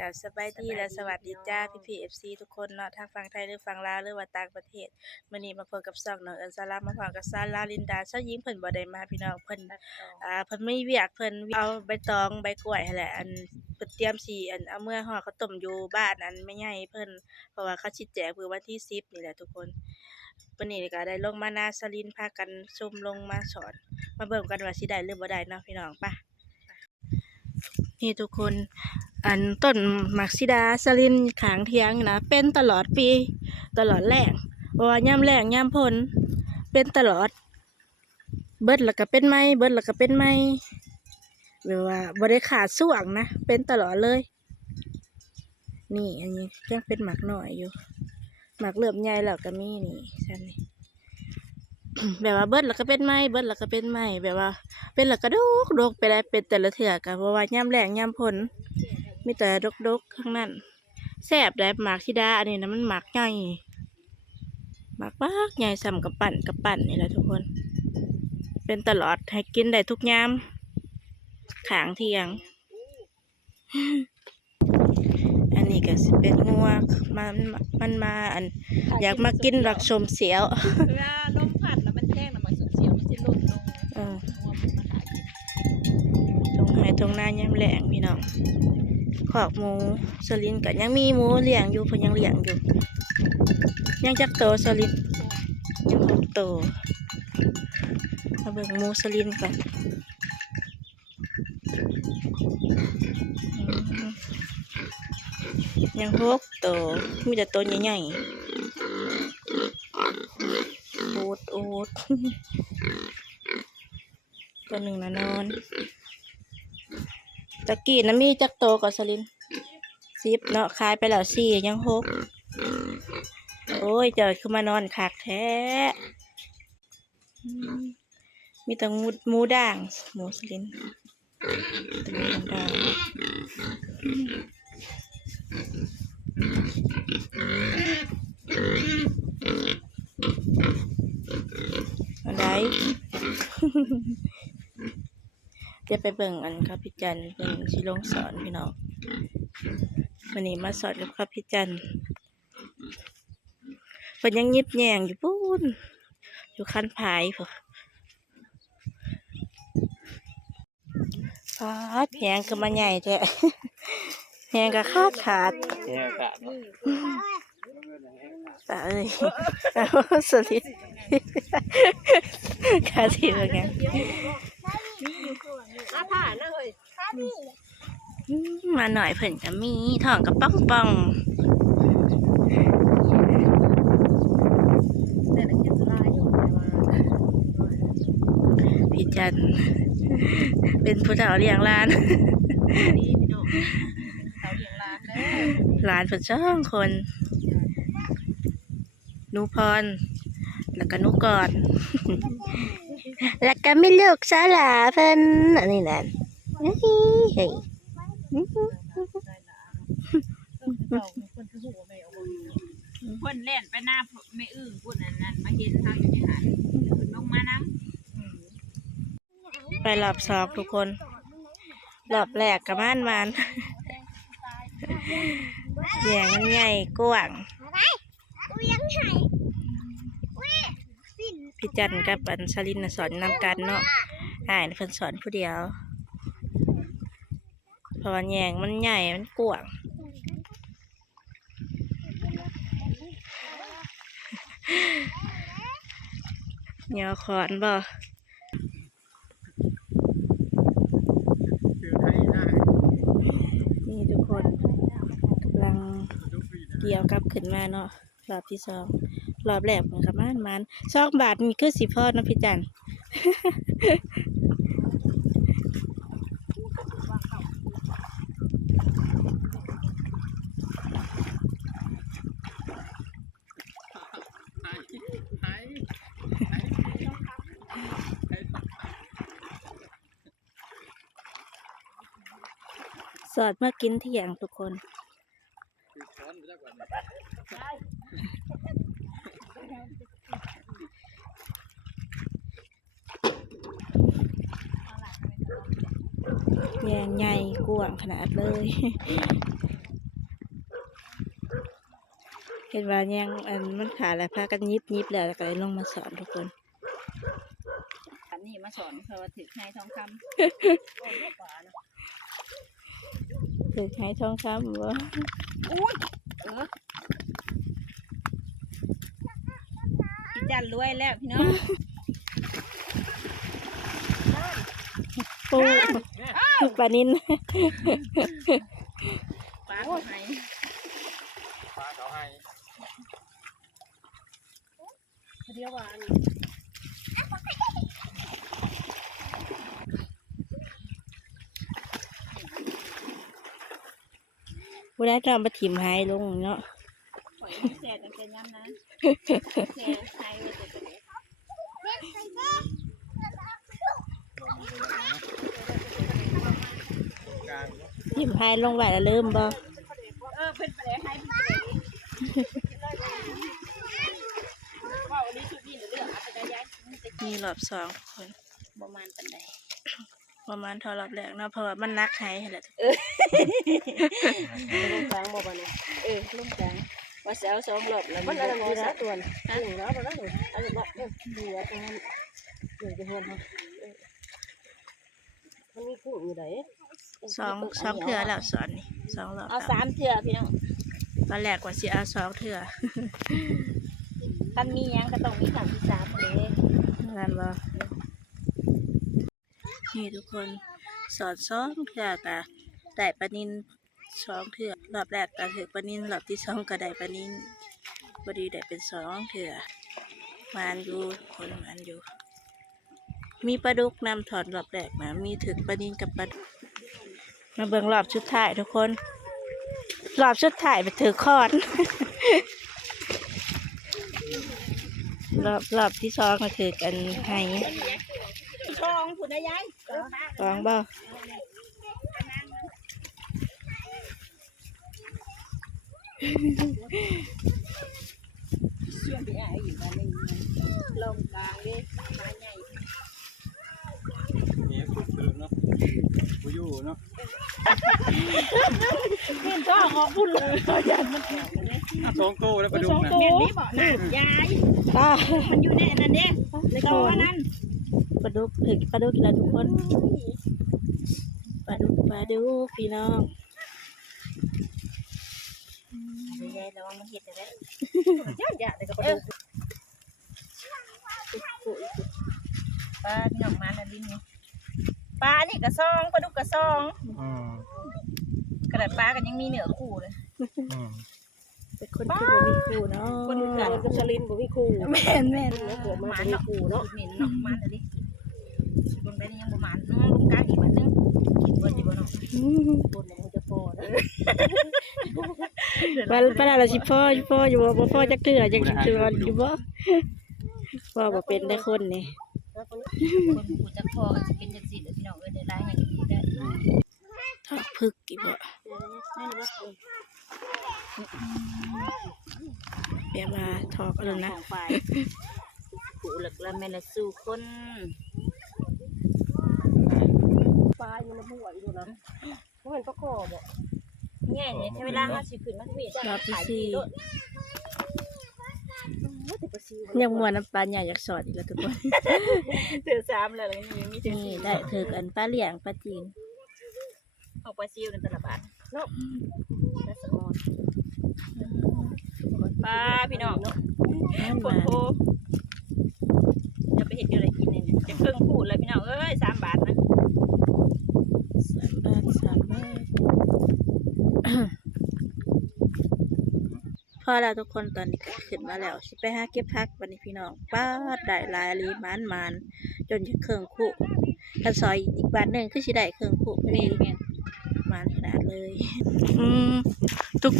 กับสบายดีและสวัสดีจ้าพี่เอฟซีทุกคนเนาะทางฝั่งไทยหรือฝั่งลาวหรือว่าต่างประเทศมื้อนี้มาพบกับช่องน้องเอิ้นสารามาพร้อมกับซาลาลินดาเช้าหญิงเพิ่นบ่ได้มาพี่น้องเพิ่นเพิ่นมีเวียกเพิ่นเอาใบตองใบกล้วยหั่นแหละเพิ่นเตรียมสิเอาเมื่อฮอดข้าวต้มอยู่บ้านแม่ใหญ่เพิ่นเพราะว่าเขาสิแจกมื้อวันที่10นี่แหละทุกคนวันนี้ก็ได้ลงมานาสลินพากันชมลงมาสอนมาเบิ่งกันว่าสิได้หรือบ่ได้เนาะพี่น้องป่ะนี่ทุกคนต้นมักซิดาสลินขางเทียงนะเป็นตลอดปีตลอดแล้งเพราะว่ายามแล้งยามฝนเป็นตลอดเบิดแล้วก็เป็นไม้เบิดแล้วก็เป็นไม้แบบว่าบ่ได้ขาดส่วงนะเป็นตลอดเลยนี่อันนี้ยังเป็นหมากหน่อยอยู่หมากเริ่มใหญ่แล้วก็มีนี่ซั่นนี่ แบบว่าเบิดแล้วก็เป็นไม้เบิดแล้วก็เป็นไม้แบบว่าเป็นแล้วก็ดกไปได้เป็นแต่ละเถื่อกันเพราะว่ายามแล้งยามฝนมีแต่ดกทั้งนั้นแซ่บได้หมากซิดาอันนี้นะมันหมากใหญ่หมากใหญ่ซ้ำกับปั่นนี่แหละทุกคนเป็นตลอดให้กินได้ทุกยามขางเที่ยง อันนี้ก็สิเป็นงัวมันมาอยากมากินดอกชมเสียวเวลาลมพัดแล้วมันแห้งแล้วมันเสียวมันจะหล่นลงตรงไหนตรงหน้ายังแหลงพี่น้องขอกหมูสลินก็ยังมีหมูเลี้ยงอยู่เพิ่นยังเลี้ยงอยู่ยังจักโตสลินยัง6 โตมาเบิ่งหมูสลินก่อนยัง6 โตมีแต่ตัวใหญ่ๆอูดตัวหนึ่งนะนอนตะกี้นะมีจักโตกับสลิน10เนาะขายไปแล้ว4ยัง6โอ้ยเจอขึ้นมานอนคักแท้มีแต่หมูด่างหมูสลินตัวนี้ด่างอะไร จะไปเบิ่งครับพี่จันเบิ่งสิลงสอนพี่น้องวันนี้มาสอนกับครับพี่จันเพิ่นยังยิบแยงอยู่ปุ้นอยู่คันพายพอแหงก็มาใหญ่แท้ แหงก็ขาดตาเอ้ยสลิดขาดที่เป็นไงมาหน่อยเพิ่นก็มีท้องกับป่องพี่จันเป็นผู้เฒ่าเลี้ยงหลานหลานเพิ่น2 คนหนูพรแล้วก็หนูกอดแล้วก็มีลูกสาวหลาเพิ่นอันนี้นั่นเฮ้ยคนเล่นไปหน้าไม่อึ้งพูดนั่นมาเห็นทางอยู่ที่หาดลงมาน้ำไปรอบ2ทุกคนรอบแรกกับมันเสียงมันใหญ่กว้างพี่จันกับสลินสอนนำกันเนาะเพิ่นสอนผู้เดียวเพราะว่าแยงมันใหญ่มันกว้างเหนียวขอนบ่นี่ทุกคนกำลังเกี่ยวกับขึ้นมาเนาะรอบที่2รอบแรกมันกับมัน2 บาทมีคือ10 พอนะพี่จัน สอดมากินเที่ยงทุกคนแยงใหญ่กว้างขนาดเลย ห็นว่ายังอันมันขาดแล้วพากันยิบแล้วก็เลยลงมาสอนทุกคน อันนี้มาสอนเพราะว่าถือให้ทองคำ ถือให้ทองคำบ่ อุ้ยพี่จันรวยแล้วพี่น้อง ปูปลานิน ปลาเขาให้ ปลาเขาให้ เดียววาน บ่ได้ทำมาถิ่มให้ลงเนาะ ปล่อยแช่ตั้งแต่ย้ำนะแช่ใช้ไว้แต่ตัวเล็ก กลางเนาะ ถิ่มให้ลงไว้แล้วลืมบ่ เพิ่นไปเลยให้เพิ่นไปเลยว่าวันนี้ชุดนี้เรื่องเอาไปได้ย้ายมันจะ มีรอบสองคน ประมาณปันใด ประมาณเท่ารอบแรกเนาะเพราะว่ามันนักให้แหละ ลงกลางบ่บ่เนี่ยลงกลางว่าเสาสองรอบแล้ว มันอะไรดีนะตัว นะ หนึ่งแล้วแล้วหนึ่งอะไรบ้างดีแล้วตรงนั้นหนึ่งจะเฮือนเขามันมีกุ้งอยู่ไหน สองเทื่อแล้วสอนนี่2รอบ เอา แล้ว 3เทื่อพี่น้อง ตอนแรกว่าสิเอา2เทื่อ คันมีหยังก็ต้องมีครั้งที่3เลย นั่นบ่นี่ทุกคนสอน2เทื่อกะได้ปลานิน2เทื่อรอบแรกก็ถือปลานินรอบที่2ก็ได้ปลานินพอดีได้เป็น2เทื่อมานอยู่คนมานอยู่ มีปลาดุกนำถอนรอบแรกนะมีถึกปลานินกับปลาดุกมาเบิ่งรอบชุดท้ายทุกคนรอบชุดท้ายไปถือคอน รอบที่2ก็คือกันให้ ทองผุนนะยาย ฟองบ่ ช่วยไปอ่ะอีกอันนึงลงกลางดิมาใหญ่ นี่สุดสรุปเนาะบ่อยู่เนาะ ขึ้นก็ออกพุ่นเลยยันมัน สองโตแล้วปลาดุกนะ แม่นี่บอกนะยาย ป้า มันอยู่ในอันนั้นเด้ในตอนั้น ปลาดุกถึกปลาดุกอีกแล้วทุกคนปลาดุกพี่น้อง ยายระวังมันเห็ดจะได้ ย่าย่าแต่ก็ ปลาพี่น้องมาแล้วลิ้นนี่ปลานี่กระซองปลาดุกกระซอง อืม กระดาษปลากันยังมีเนื้อคู่เลย อืม เป็นคนที่บ่มีคู่เนาะ คนกั เกิดกับชลินบ่มีคู่ แม่น เกิดมา หมา บ่มี เนาะ คู่เนาะ เหม็นเนาะมันเลยดิลงไปนี่ยังบ่มันลงกลางอีกแบบนึงกินเบิดดีบ่เนาะ คนมันจะพอนะ ปลาละสิพ่ออยู่บ่พ่อจักเทื่อจักสิชวนอยู่บ่พ่อบ่เป็นได้คนนี่ คนหูจักพอกันสิเป็นจังซี่เด้อพี่น้องเอ้ยได้หลายแห่งดีได้ ทอกพึกอีบ่เปียมาทอกเอาแล้วนะ ของฝ่ายผู้หลักละแม่ละสู่คน ปลาอยู่ในหัวอยู่นะเพราะมันประกอบอ่ะ แง่เนี่ยเวลาเฮาสิขึ้นมาเวียด รอบที่สี่ แต่ปลาซิว ยังม่วนน้ำปลาใหญ่อยากสอดอีกแล้วทุกคน เถือ3แล้วมีเถือ นี่ได้เถิกอันปลาเหลี่ยงปลาจีน เอาปลาซิวในตลาดบาทเนาะปลาสมอนปลาพี่น้องเนาะ นั่น โค มา ตรโคจะไปเห็นอะไรกินเนี่ยจะเครื่องพูดเลยพี่น้องเอ้ย3 บาทนะ 3 บาทพอแล้วทุกคนตอนนี้ก็ขึ้นมาแล้วสิไปหาเก็บผักวันนี้พี่น้องป้าดได้หลายอีหลีมันจนจะเครื่องคู่ถ้าซอยอีกบาทหนึงคือสิได้เครื่องคู่พอดีมันขนาดเลย ทุก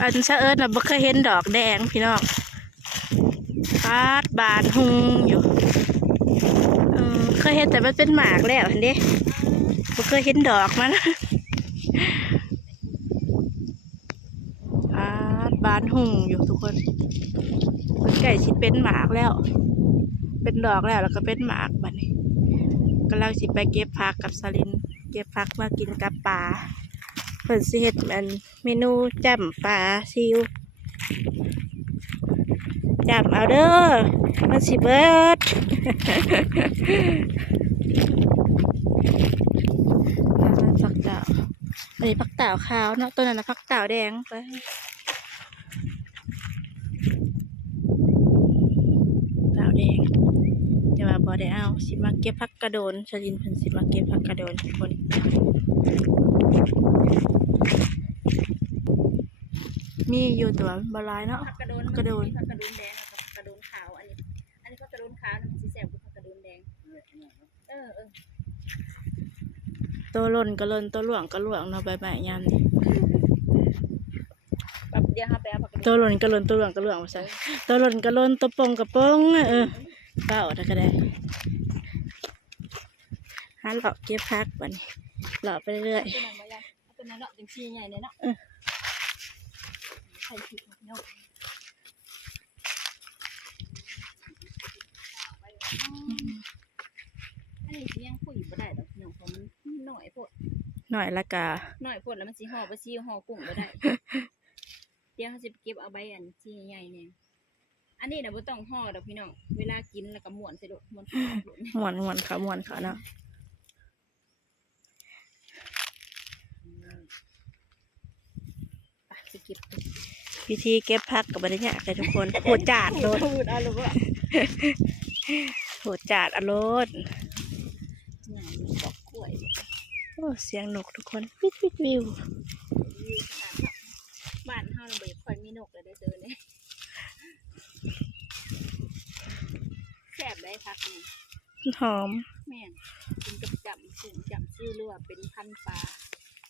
อันซะเอิญน่ะบ่เคยเห็นดอกแดงพี่น้องป้าดบานหุงอยู่เคยเห็นแต่มันเป็นหมากแล้วเห็นดิบ่เคยเห็นดอกมันบานหุงอยู่ทุกคนมันใกล้สิเป็นหมากแล้ว เป็นดอกแล้วก็เป็นหมากบัดนี้กำลังสิไปเก็บผักกับสลินเก็บผักมากินกับปลาเพิ่นสิเฮ็ดมันเมนูจ้ำปลาซิว จับเอาเด้อมันสิเบิด ผักเต่าอันนี้ผักเต่าขาวเนาะตัวนั้นนะผักเต่าแดงไปเต่าแดงแต่ว่าบ่ได้เอาสิมาเก็บผักกระโดนชลินเพิ่นสิมาเก็บผักกระโดนทุกคนมีอยู่ตัวบ่หลายเนาะ ผักกระโดน กระโดน ผักกระโดนแดงกับผักกระโดนขาวอันนี้ผักกระโดนขาวมันสิแซ่บกว่าผักกระโดนแดงเออ ตัวหล่นก็หล่นตัวหลวงก็หลวงเนาะใบไม้ยามนี้ แบบเดียวเฮาไปเอาผักกระโดน ตัวหล่นก็หล่นตัวหลวงก็หลวงว่าซั่นตัวหล่นก็หล่นตัวปงก็ปงเป้าถ้าก็ได้หาเลาะเก็บผักบัดนี้เลาะไปเรื่อย ตัวนั้นบ่ยังเอาตัวนั้นเนาะจังซี่ใหญ่เลยเนาะใส่พริกเนาะอันนี้สิยังคุยบ่ได้ดอกพี่น้องเพราะมันน้อยโพด หน่อยละกา น้อยโพดแล้วมันสิห่อบ่ซี่ห่อกุ้งบ่ได้ เดี๋ยวเฮาสิไปเก็บเอาใบอันที่ใหญ่ๆเนี่ยอันนี้น่ะบ่ต้องห่อดอกพี่น้องเวลากินแล้วก็ม้วนใส่โดดม้วนเข้าโดด ม่วนม่วนเขาม่วนเขาเนาะ ไปสิเก็บ วิธีเก็บผักกับบริญญากเลยทุกคนโหดจาดโลด พูดเอาลูกว่า โหดจาดอโลด หน่ายดอกกล้วย โอ้เสียงนกทุกคนวิววิววิว บ้านเฮาน่ะบ่ค่อยมีนกเลยได้เจอเนี่ยแซ่บได้พักนี่ หอม แม่นกินกับจำกุ้งจำชื่อหรือว่าเป็นพันธุ์ปลา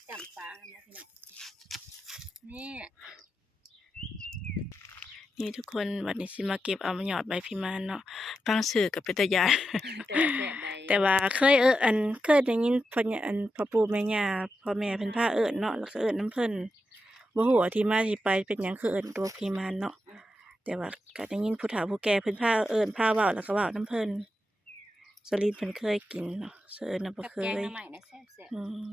จำปลานะพี่น้องนี่ นี่ทุกคนวันนี้สิมาเก็บเอามาหยอดใบพิมานเนาะฟังสื่อกับเป็นตะยาน แต่แซ่บได้ แต่ว่าเคยเคยได้ยินพ่อเนี่ยพ่อปู่แม่ย่าพ่อแม่เพิ่นพาเนาะแล้วก็น้ำเพิ่นบ่ฮู้ว่าที่มาที่ไปเป็นหยังคือตัวพิมานเนาะแต่ว่าก็ได้ยินผู้เฒ่าผู้แก่เพิ่นพาพาเว้าแล้วก็เว้าน้ำเพิ่นสลินเพิ่นเคยกินเนาะเสิร์นน่ะบ่ กับ เค แกง ย หน่อไม้นะแซ่บ อืม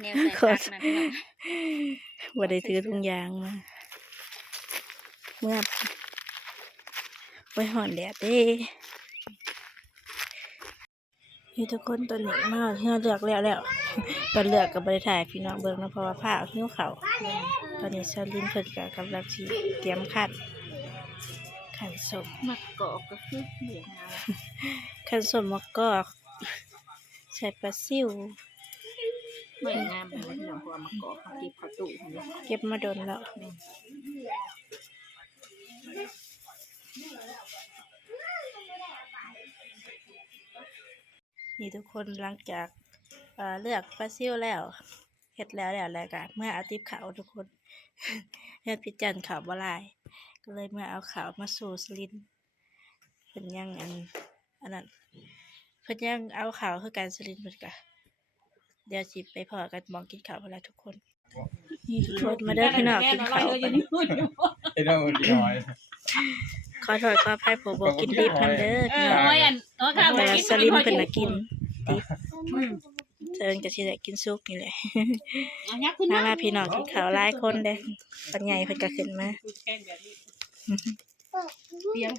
แนวใส่ผักนะพี่น้อง บ่ได้ถือถุงยางมาเมื่อไว้ห่อนแดดเด้นี่ทุกคนตัวนี้มาเลือกแล้ว ตอนเลือกกับบริถ่ายพี่น้องเบิ่งนะเพราะว่าผ้าหิ้วเขาตอนนี้ชาลินเพิ่นก็กำลังสิเตรียมขันสม มักกอกก็คือเหนียวงาม ขันสมมะกอกใส่ปลาซิว เหมือนงามเลยพี่น้องเพราะว่ามักกอกเขาเก็บเขาตู้เห็นไหม เก็บมาโดนแล้วนี่ทุกคนหลังจากเลือกปลาซิวแล้วเฮ็ดแล้วแล้วก็เมื่อเอาติบขาวทุกคน เฮ็ดพิจันขาวบ่หลาย ก็เลยมาเอาขาวมาสู่สลินเพิ่นยังอันนั้นเพิ่นยังเอาขาวคือการสลินเพิ่นก็เดี๋ยวสิไปพอกันมองกินข้าวเวลาทุกคนนี่ทุกคนมาเด้อพี่น้องกินข้าวกัน ไอ้เรื่องดีหอย ขอโทษขออภัยผมบ่กินดิบนำเด้อพี่น้อง โอ้ยอันค่ะ แต่ บ่กิน สลินเพิ่นน่ะกินดิบเชิงจะสิได้กินซุกนี่แหละ อันนี้ขึ้น มาพี่น้องกินข้าวหลายคนเด้อปัญญาเพิ่นก็ขึ้นมา เปียง